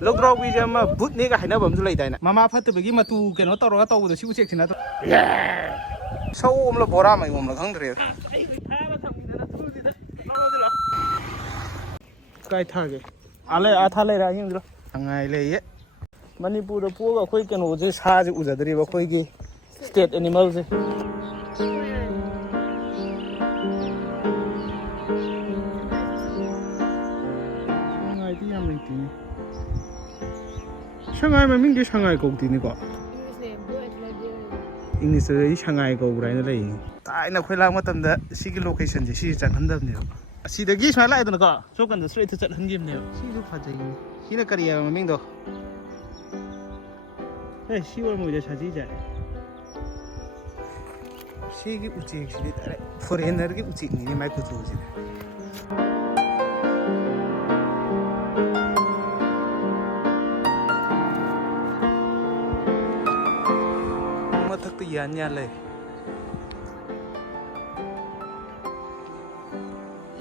ꯂꯧ ꯗ꯭ꯔꯥꯎꯕꯤꯁꯦ ꯑꯃ ꯕꯨꯠꯅꯦꯒ ꯍꯥꯏꯅꯕ ꯑꯃꯁꯨ ꯂꯩꯗꯥꯏꯅꯦ ꯃꯃꯥ ꯐꯠꯇꯕꯒꯤ ꯃꯇꯨ ꯀꯩꯅꯣ ꯇꯧꯔꯒ ꯇꯧꯕꯗꯣ ꯁꯤ ꯎꯆꯦꯛꯁꯤ ꯅꯠꯇ꯭ꯔꯣ ꯁꯧ ꯑꯃꯂ ꯕꯣꯔꯥ ꯃꯩꯒꯣꯝꯂ ꯈꯪꯗ꯭ꯔꯦ ꯀꯥꯏ ꯊꯥꯒꯦ ꯑꯥꯊꯥ ꯂꯩꯔ ꯌꯦꯡꯗ꯭ꯔꯣ ꯁꯉꯥꯏ ꯂꯩꯌꯦ ꯃꯅꯤꯄꯨꯔꯗ ꯄꯣꯛꯑꯒ ꯑꯩꯈꯣꯏ ꯀꯩꯅꯣꯁꯦ ꯁꯥꯁꯦ ꯎꯖꯗ꯭ꯔꯤꯕ ꯑꯩꯈꯣꯏꯒꯤ ꯁ꯭ꯇꯦꯠ ꯑꯦꯅꯤꯃꯦꯜꯁꯦ ꯁꯉꯥꯏꯗꯤ ꯌꯥꯝ ꯂꯩꯇꯦꯅꯦ ꯁꯉꯥꯏ ꯃꯃꯤꯡꯗꯤ ꯁꯉꯥꯏ ꯀꯧꯗꯦꯅꯤꯀꯣ ꯏꯪꯂꯤꯁꯇꯗꯤ ꯁꯉꯥꯏ ꯀꯧꯕ꯭ꯔꯥ ꯍꯥꯏꯅ ꯂꯩꯌꯦ ꯊꯥꯏꯅ ꯑꯩꯈꯣꯏ ꯂꯥꯛꯄ ꯃꯇꯝꯗ ꯁꯤꯒꯤ ꯂꯣꯀꯦꯁꯟꯁꯦ ꯁꯤꯁꯦ ꯆꯪꯍꯟꯗꯕꯅꯦꯕ ꯑꯁꯤꯗꯒꯤ ꯁꯨꯃꯥꯏꯅ ꯂꯥꯛꯑꯦꯗꯅꯀꯣ ꯁꯣꯝꯀꯥꯟꯗ ꯁ꯭ꯇ꯭ꯔꯦꯠꯇ ꯆꯠꯍꯟꯈꯤꯕꯅꯦꯕ ꯁꯤꯁꯨ ꯐꯖꯩꯅꯦ ꯁꯤꯅ ꯀꯔꯤ ꯍꯥꯏꯕ ꯃꯃꯤꯡꯗꯣ ꯁꯤ ꯑꯣꯏꯔꯃꯣꯏꯗ ꯁꯖꯤꯁꯦ ꯁꯤꯒꯤ ꯎꯆꯦꯛꯁꯤꯗꯤ ꯗꯥꯏꯔꯦꯛ ꯐꯣꯔꯦꯟꯅꯔꯒꯤ ꯎꯆꯦꯛꯅꯤꯅꯦ ꯃꯥꯏ ꯀꯨꯆꯨꯁꯤꯗꯤ ꯃꯊꯛꯇ ꯌꯥꯟ ꯂꯩ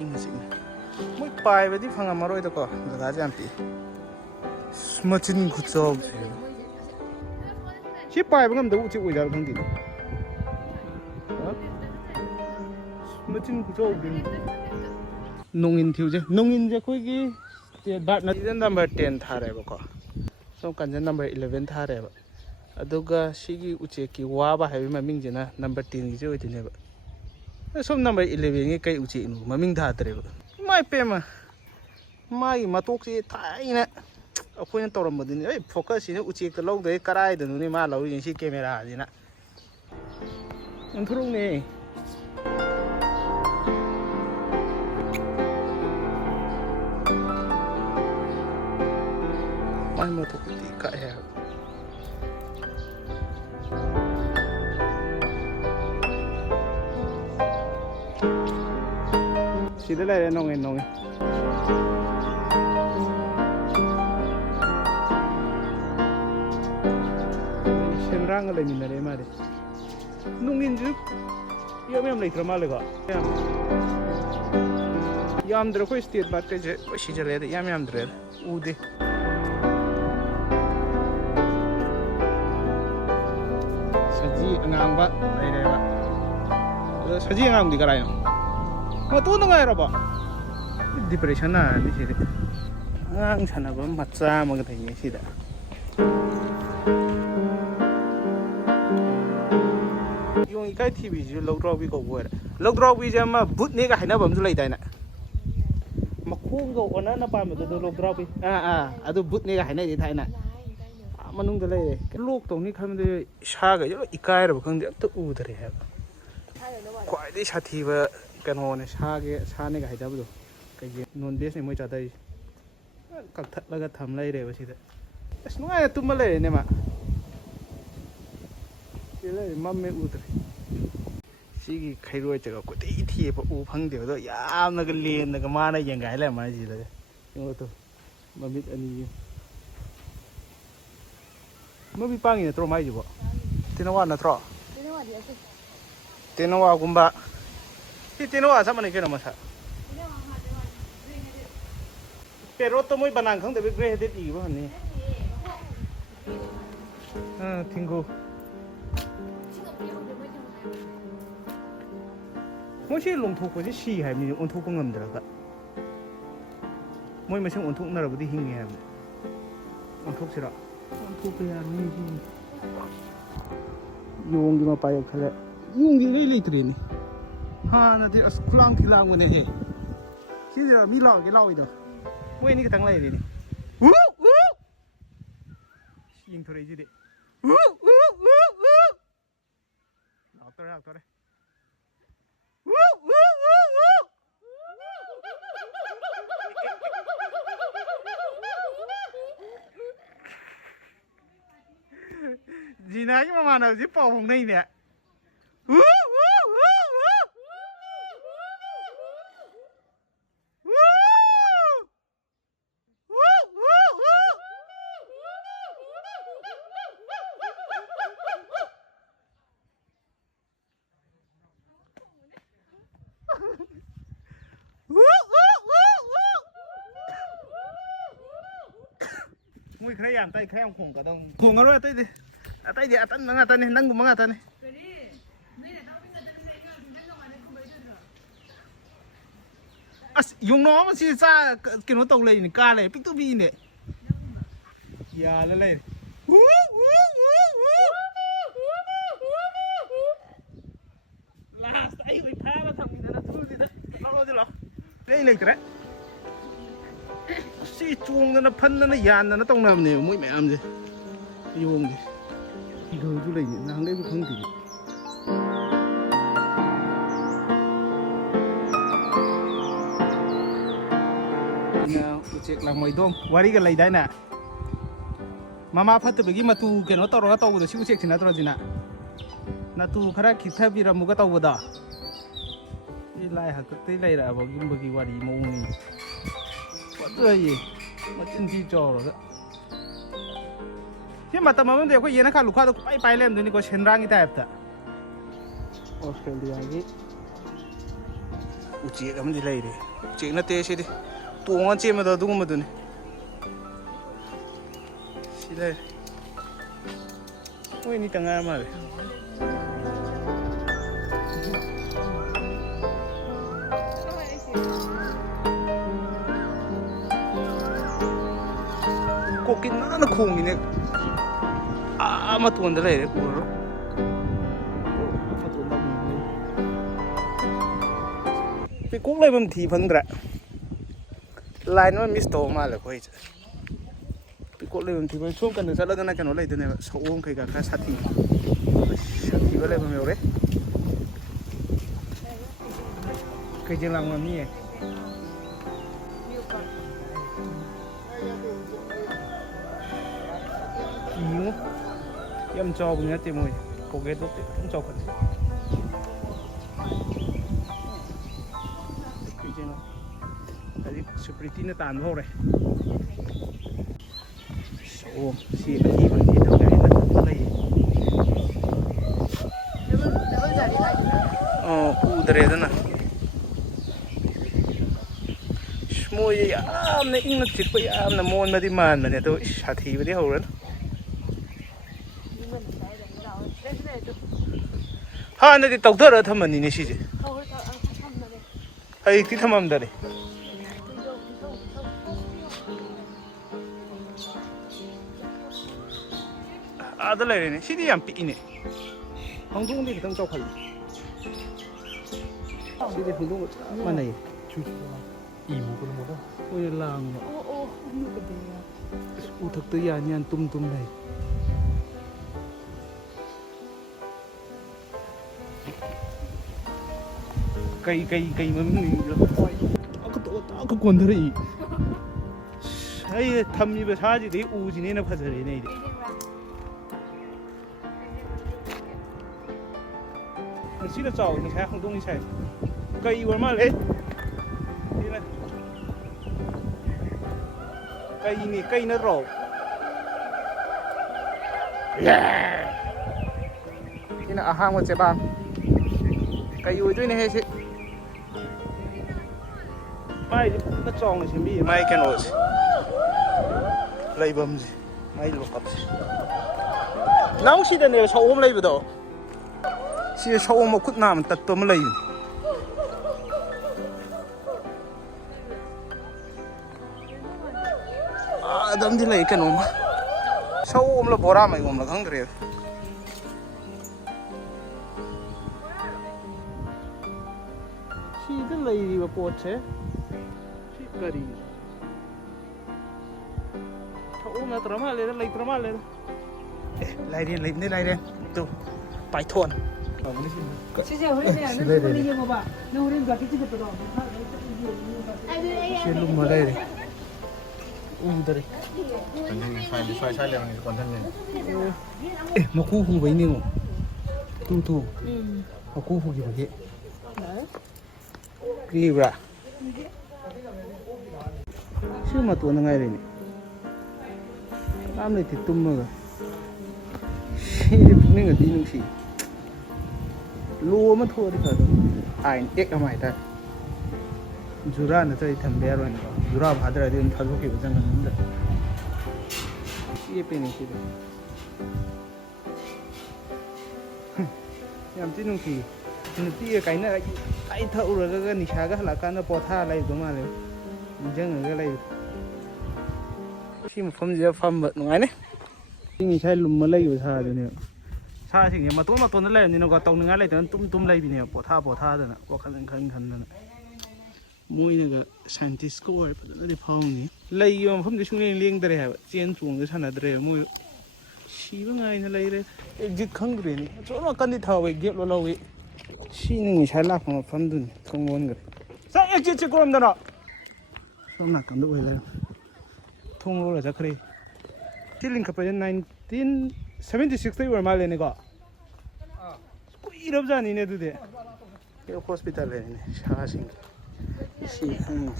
ꯏꯪꯅ ꯆꯤꯛꯅ ꯃꯣꯏ ꯄꯥꯏꯕꯗꯤ ꯐꯪꯉꯝꯃꯔꯣꯏꯗꯀꯣ ꯖꯒꯥꯁꯦ ꯌꯥꯝ ꯄꯤꯛꯏ ꯃꯆꯤꯟ ꯈꯨꯆꯥꯎꯁꯦ ꯁꯤ ꯄꯥꯏꯕ ꯉꯝꯗꯕ ꯎꯆꯦꯛ ꯑꯣꯏꯖꯥꯠꯂ ꯈꯪꯗꯦ ꯃꯆꯤꯟ ꯈꯨꯆꯥꯎꯗꯤ ꯅꯣꯡꯏꯟ ꯊꯤꯎꯁꯦ ꯅꯣꯡꯏꯟꯁꯦ ꯑꯩꯈꯣꯏꯒꯤ ꯕꯥꯔꯠꯅ ꯅꯝꯕꯔ 10 ꯊꯥꯔꯦꯕꯀꯣ ꯁꯣꯝ ꯀꯥꯟꯁꯤꯗ ꯅꯝꯕꯔ 11 ꯊꯥꯔꯦꯕ ꯑꯗꯨꯒ ꯁꯤꯒꯤ ꯎꯆꯦꯛꯀꯤ ꯋꯥꯕ ꯍꯥꯏꯕꯒꯤ ꯃꯃꯤꯡꯁꯤꯅ ꯅꯝꯕꯔ 10ꯒꯤꯁꯦ ꯑꯣꯏꯗꯣꯏꯅꯦꯕ ꯁꯣꯝ ꯅꯝꯕꯔ 11ꯒꯤ ꯀꯩ ꯎꯆꯦꯛꯅꯣ ꯃꯃꯤꯡ ꯊꯥꯗ꯭ꯔꯦꯕ ꯏꯃꯥꯏ ꯄꯦꯝꯃ ꯃꯥꯒꯤ ꯃꯇꯣꯛꯁꯤ ꯊꯥꯏꯅ ꯑꯩꯈꯣꯏꯅ ꯇꯧꯔꯝꯕꯗꯨꯅꯤ ꯐꯣꯀꯁꯁꯤꯅ ꯎꯆꯦꯛꯇ ꯂꯧꯗ꯭ꯔꯦ ꯀꯔꯥꯏꯗꯅꯣꯅꯦ ꯃꯥ ꯂꯧꯔꯤꯁꯤ ꯁꯤ ꯀꯦꯃꯦꯔꯥꯁꯤꯅ ꯑꯣꯟꯊꯣꯔꯛꯅꯦ ꯃꯥꯏ ꯃꯇꯣꯛꯇꯤ ꯀꯛꯑꯦ ꯍꯥꯏꯕ ꯁꯤꯗ ꯂꯩꯔꯦ ꯅꯣꯡꯉꯦ ꯁꯦꯟꯗ꯭ꯔꯥꯡꯒ ꯂꯩꯃꯤꯟꯅꯔꯦ ꯃꯥꯗꯤ ꯅꯣꯡꯏꯟꯁꯨ ꯌꯥꯝ ꯂꯩꯇ꯭ꯔ ꯃꯥꯜꯂꯦꯀꯣ ꯌꯥꯝꯗ꯭ꯔꯦ ꯑꯩꯈꯣꯏ ꯁ꯭ꯇꯦꯠ ꯕꯥꯔꯠꯀꯩꯁꯦ ꯂꯣꯏ ꯁꯤꯖꯜꯂꯦꯗ ꯌꯥꯝꯗ꯭ꯔꯦꯗ ꯎꯗꯦ ꯁꯖꯤ ꯑꯉꯥꯡꯕ ꯂꯩꯔꯦꯕ ꯑꯗꯣ ꯁꯖꯤ ꯑꯉꯥꯡꯕꯗꯤ ꯀꯔꯥꯏꯅꯣ ꯃꯇꯣꯟꯗ ꯉꯥꯏꯔꯕꯣ ꯗꯤꯄ꯭ꯔꯦꯁꯟ ꯅꯥꯔꯅꯤ ꯁꯤꯗꯤ ꯑꯉꯥꯡ ꯁꯥꯟꯅꯕ ꯃꯆꯥ ꯑꯃꯒ ꯂꯩꯌꯦ ꯁꯤꯗ ꯌꯣꯡ ꯏꯀꯥꯏ ꯊꯤꯕꯤꯁꯤꯁꯨ ꯂꯧꯗ꯭ꯔꯥꯎꯕꯤ ꯀꯧꯕ ꯑꯣꯏꯔꯦ ꯂꯧꯗ꯭ꯔꯥꯎꯕꯤꯁꯦ ꯑꯃ ꯕꯨꯠꯅꯦꯒ ꯍꯥꯏꯅꯕ ꯑꯃꯁꯨ ꯂꯩꯗꯥꯏꯅꯦ ꯃꯈꯣꯡꯒ ꯑꯣꯟꯅꯅ ꯄꯥꯟꯕꯗꯨ ꯂꯧꯗ꯭ꯔꯥꯎꯕꯤ ꯑꯗꯨ ꯕꯨꯠꯅꯦꯒ ꯍꯥꯏꯅꯩꯗꯤ ꯊꯥꯏꯅ ꯃꯅꯨꯡꯗ ꯂꯩꯔꯦ ꯂꯣꯛ ꯇꯧꯅꯤ ꯈꯟꯕꯗ ꯁꯥꯒꯩꯁꯦ ꯂꯣꯏ ꯏꯀꯥꯏꯔꯕ ꯈꯪꯗꯦ ꯑꯝꯇ ꯎꯗ꯭ꯔꯦ ꯍꯥꯏꯕ ꯈ꯭ꯋꯥꯏꯗꯒꯤ ꯁꯥꯊꯤꯕ ꯀꯩꯅꯣꯅꯦ ꯁꯥꯅꯦꯒ ꯍꯥꯏꯗꯕꯗꯣ ꯀꯩꯒꯤ ꯅꯣꯟ ꯚꯦꯖꯅꯦ ꯃꯣꯏ ꯆꯥꯗꯔꯤꯁꯦ ꯀꯛꯊꯠꯂꯒ ꯊꯝ ꯂꯩꯔꯦꯕ ꯁꯤꯗ ꯑꯁ ꯅꯨꯡꯉꯥꯏꯅ ꯇꯨꯝꯕ ꯂꯩꯔꯦꯅꯦ ꯃꯥ ꯁꯤ ꯂꯩꯔꯦ ꯃꯝꯃꯦ ꯎꯗ꯭ꯔꯦ ꯁꯤꯒꯤ ꯈꯩꯔꯣꯏ ꯆꯒ ꯀꯣꯏꯊꯤ ꯊꯤꯌꯦꯕ ꯎ ꯐꯪꯗꯦꯕ ꯑꯗꯣ ꯌꯥꯝꯅꯒ ꯂꯦꯝꯅꯒ ꯃꯥꯅ ꯌꯦꯡꯒꯥꯏ ꯂꯩꯔꯝꯃꯅꯤ ꯁꯤꯗꯒ ꯌꯦꯡꯉꯣꯇꯨ ꯃꯃꯤꯠ ꯑꯅꯤ ꯃꯃꯤꯠ ꯄꯥꯡꯉꯤ ꯅꯠꯇ꯭ꯔꯣ ꯃꯥꯏꯁꯤꯕꯣ ꯇꯦꯅꯋꯥ ꯅꯠꯇ꯭ꯔꯣ ꯇꯦꯅꯋꯥꯒꯨꯝꯕ ꯁꯤ ꯇꯦꯅꯋꯥ ꯆꯞ ꯃꯥꯟꯅꯩ ꯀꯩꯅꯣ ꯃꯁꯛ ꯄꯦꯔꯣꯠꯇꯣ ꯃꯣꯏ ꯕꯅꯥꯟ ꯈꯪꯗꯕꯩ ꯒ꯭ꯔꯦ ꯍꯦꯗꯦꯠ ꯏꯕ ꯑꯣꯏꯔꯝꯅꯤ ꯊꯤꯡꯒꯨ ꯃꯣꯏꯁꯤ ꯂꯣꯡꯊꯣꯛꯄꯁꯤ ꯁꯤ ꯍꯥꯏꯕꯅꯤ ꯑꯣꯟꯊꯣꯛꯄ ꯉꯝꯗ꯭ꯔꯒ ꯃꯣꯏ ꯃꯁꯦꯟ ꯑꯣꯟꯊꯣꯛꯅꯔꯕꯗꯤ ꯍꯤꯡꯉꯦ ꯍꯥꯏꯕꯅꯤ ꯑꯣꯟꯊꯣꯛꯁꯤꯔꯣ ꯑꯣꯟꯊꯣꯛꯄ ꯌꯥꯅꯤ ꯌꯣꯡꯒꯤ ꯃꯄꯥ ꯌꯧꯊꯔꯦ ꯌꯣꯡꯗꯤ ꯏꯔꯩ ꯂꯩꯇ꯭ꯔꯦꯅꯦ ꯍꯥꯟꯅꯗꯤ ꯑꯁ ꯈꯨꯂꯥꯡ ꯂꯥꯡꯕꯅꯦꯍꯦ ꯁꯤꯁꯤꯗ ꯃꯤ ꯂꯥꯛꯑꯣꯏꯗꯣ ꯃꯣꯏ ꯑꯅꯤ ꯈꯛꯇꯪ ꯂꯩꯔꯤꯅꯤ ꯌꯦꯡꯊꯣꯔꯛꯏꯁꯤꯗꯤ ꯂꯥꯛꯇꯣꯔꯦ ꯖꯤꯅꯥꯒꯤ ꯃꯃꯥꯟꯅꯕꯁꯤ ꯄꯥꯎ ꯐꯥꯎꯅꯩꯅꯦ มุ้ยใครยามไต่แค่ขงก็ต้องขงกันด้วยไต่ดิไต่ดิตันมั้งตันนี่นั่งกูมั้งตันนี่ยุงน้องมันซีซ่ากินหัวตกเลยนี่กาเลยปิ๊กตู้บีเนี่ยอย่าเลยลาสไอ้ไอ้พามาทำนี่นะทุกทีนะเราจะหรอเล่นเลยกระซีจุงนั่นพันนั่นยานนั่นต้องนำเนี่ยมุ้ยแม่อมดิยุงดิดูดูเลยนี่นางได้บุคคลดีเช็คหลังมวยดงวารีกันเลยได้น่ะมาพัดตัวเมื่อกี้มาตูเกี่ยวกับตัวเราตัวบุตรชิวเช็คชินะตัวจีน่ะนาตูขณะคิดแทบวิรามุกตัวบุตรอีไล่หักตีไล่ระบอกยิ่งบอกวารีมงนี่วัดตัวยี่มาจิ้นที่จอเลยที่มาแต่มาเมื่อเดียวก็เย็นนะครับลูกค้าต้องไปเล่นตัวนี้ก็เช่นร่างอีแต่แบบออสเตรเลียยี่อุจิกันมันดีเลยดิเจ๊น่าเตะใช่ดิตัวมันเจ็บมาตัวดุ้งมาตัวนี้สิเลยโอ้ยนี่ตั้งงานมาเลยกูกินนั่นคุ้งนี่เนี่ยมาตัวนั้นเลยกูรู้มาตัวนั้นไปกุ๊กเลยบางทีพันกระลายนั้นมิสโตมาเลยคุยจะไปกดเลยบางทีมันช่วงกันหนึ่งสัปดาห์นั้นกันอะไรตัวเนี่ยสาวงเคยกับข้าสัตย์ก็เลยมันไม่เอาเลยเคยจังหลังมันนี่หิวยำจอบุญเนี่ยเต็มเลยโกเกตต้องจอกันSeperti ini tahan bau deh. Oh, si lagi pergi tak ada enak lagi. Oh, udah ada na. Semua ya, amne ingat siapa ya, amne mohon mati mana ni tu, hati beri orang. Ha, nanti doktor ada teman ini sih. Hai, kita teman dari. Ada lagi ni, sini yang pi ini. Hongkong ni kita tak tahu. Sini Hongkong mana ni? Ibu pun muda. Oh ya lang. Oh, ini gede ya. Utak tu ya ni tum ni. Kai mana ni? Aku kondari. Saya thamni besaji deh uji ni na pasal ni. Chỉ là trầu thì sẽ không tung đi xe cây vừa mà lên đi này cây nó rổ đi là hang một chế bàn cây ui tuy này hay chị mai nó tròn này chỉ mai cái nồi lấy bầm gì mai luộc cặp gì nấu xí đây này sầu hôm lấy vừa đâu si sâu mà cút nào mình tật tôi mới lấy đâm đi lấy cái nó sâu là bỏ ra mày là không được si cái lấy đi vào bột thế si cái gì sâu mà trầm lên lấy trầm lên lấy đi tu bài thôn Sisi orang ni, nanti kau lihat apa? Nanti orang gak kecil betul. Siapa mulai ni? Dari. Fai saya yang konten ni. Maku hu begini mo. Tu. Maku hu gimana? Kira. Siapa tu orang ngair ni? Am ni titum mana? Ini ni nggak dinung sih. Lu mà thua đi thôi, ai tiếc cái mày ta, Jura nó chơi thầm bé rồi, Jura phá ra đi thằng có kiểu dân là ꯆꯦꯞꯄꯦꯅꯦ ꯁꯤꯗ ꯌꯥꯝ ꯊꯤ ꯅꯨꯡꯁꯤ ꯅꯨꯄꯤꯒ ꯀꯥꯏꯅ ꯑꯩ ꯊꯛꯎꯔꯒ ꯅꯤꯁꯥꯒ ꯍꯜꯂꯛꯀꯥꯟꯗ ꯄꯣꯊꯥ ꯂꯩꯕꯗꯣ ꯃꯥꯜꯂꯦ ꯅꯤꯡꯁꯤꯡꯉꯒ ꯂꯩꯕ ꯁꯤ ꯃꯐꯝꯁꯤꯗ ꯐꯝꯕ ꯅꯨꯡꯉꯥꯏꯅꯦ ꯉꯁꯥꯏ ꯂꯨꯝꯃ ꯂꯩꯕ ꯁꯥꯗꯨꯅꯦꯕ ꯁꯥꯁꯤꯡꯁꯦ ꯃꯇꯣꯟꯗ ꯂꯩꯔꯕꯅꯤꯅꯀꯣ ꯇꯧꯅꯤꯡꯉꯥꯏ ꯂꯩꯇꯅ ꯇꯨꯝ ꯂꯩꯕꯤꯅꯦꯕ ꯄꯣꯊꯥꯗꯅ ꯋꯥꯈꯜ ꯈꯟꯗꯅ ꯃꯣꯏꯅꯒ ꯁꯥꯏꯟꯇꯤꯁꯀ ꯑꯣꯏꯔ ꯐꯖꯅꯗꯤ ꯐꯥꯎꯅꯤ ꯂꯩꯒꯤ ꯃꯐꯝꯗꯤ ꯁꯨꯡꯂꯦꯡ ꯂꯦꯡꯗꯔꯦ ꯍꯥꯏꯕ ꯆꯦꯟ ꯆꯣꯡꯗ ꯁꯥꯟꯅꯗ꯭ꯔꯦꯕ ꯃꯣꯏ ꯁꯤꯕ ꯉꯥꯏꯅ ꯂꯩꯔꯦ ꯑꯦꯛꯖꯤꯠ ꯈꯪꯗ꯭ꯔꯦꯅꯦ ꯑꯁꯣꯝ ꯅꯥꯀꯟꯗꯤ ꯊꯥꯍꯧꯋꯦ ꯒꯦꯠ ꯂꯣꯜꯍꯧꯋꯤ ꯁꯤꯅ ꯉꯁꯥꯏ ꯂꯥꯛꯄ ꯃꯐꯝꯗꯨꯅꯤ ꯊꯣꯡ ꯂꯣꯟꯈ꯭ꯔꯦ ꯆꯥꯛ ꯑꯦꯛꯖꯤꯠꯁꯦ ꯀꯔꯣꯝꯗꯅꯣ ꯁꯣꯝ ꯅꯥꯀꯟꯗ ꯑꯣꯏ ꯂꯩꯔꯝꯃꯦ ꯊꯣꯡ ꯂꯣꯜꯂ ꯆꯠꯈ꯭ꯔꯦ ꯁꯤ ꯂꯤꯡꯈꯠꯄꯁꯦ 1976ꯇꯩ ꯑꯣꯏꯔ ꯃꯥꯜꯂꯦꯅꯦꯀꯣ ꯀꯨꯏꯔꯕꯖꯥꯠꯅꯤꯅꯦ ꯑꯗꯨꯗꯤ ꯍꯣꯁꯄꯤꯇꯥꯜ ꯂꯩꯔꯤꯅꯦ ꯁꯥꯁꯤꯡꯒꯤ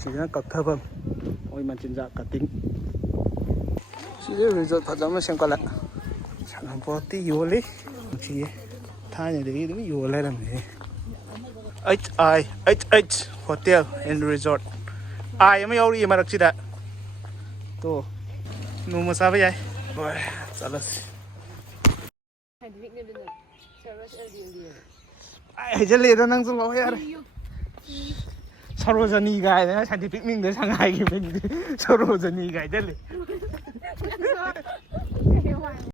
ꯁꯤꯗꯅ ꯀꯛꯊꯐꯝ ꯃꯣꯏ ꯃꯆꯤꯟꯖꯥꯛ ꯀꯠꯇꯤꯡ ꯁꯤꯗ ꯔꯤꯖꯣꯔꯠ ꯐꯖꯕ ꯑꯃ ꯁꯦꯝꯒꯠꯂꯦ ꯁꯥꯟꯅꯄꯣꯠꯇꯤ ꯌꯣꯜꯂꯤ ꯅꯨꯡꯁꯤꯌꯦ ꯊꯥꯏꯅꯗꯒꯤ ꯑꯗꯨꯝ ꯌꯣꯜ ꯂꯩꯔꯝꯃꯦ HIH ꯍꯣꯇꯦꯜ ꯑꯦꯟ ꯔꯤꯖꯣꯔꯠ ꯑꯥꯏ ꯑꯃ ꯌꯥꯎꯔꯤꯌꯦ ꯃꯔꯛꯁꯤꯗ ꯇꯣ ꯅꯣꯡꯃ ꯆꯥꯕ ꯌꯥꯏ ꯍꯣꯏ ꯆꯠꯂꯁꯤ ꯍꯩꯖꯜꯂꯦꯗ ꯅꯪꯁꯨ ꯂꯥꯛꯑꯣ ꯌꯥꯔꯦ ꯁꯔꯣꯖꯅꯤ ꯒꯥꯏꯗꯅ ꯁꯥꯏꯟꯇꯤꯐꯤꯛ ꯃꯤꯡꯗ ꯁꯉꯥꯏꯒꯤ ꯃꯤꯡꯗꯤ ꯁꯔꯣꯖꯅꯤ ꯒꯥꯏꯗꯜꯂꯤ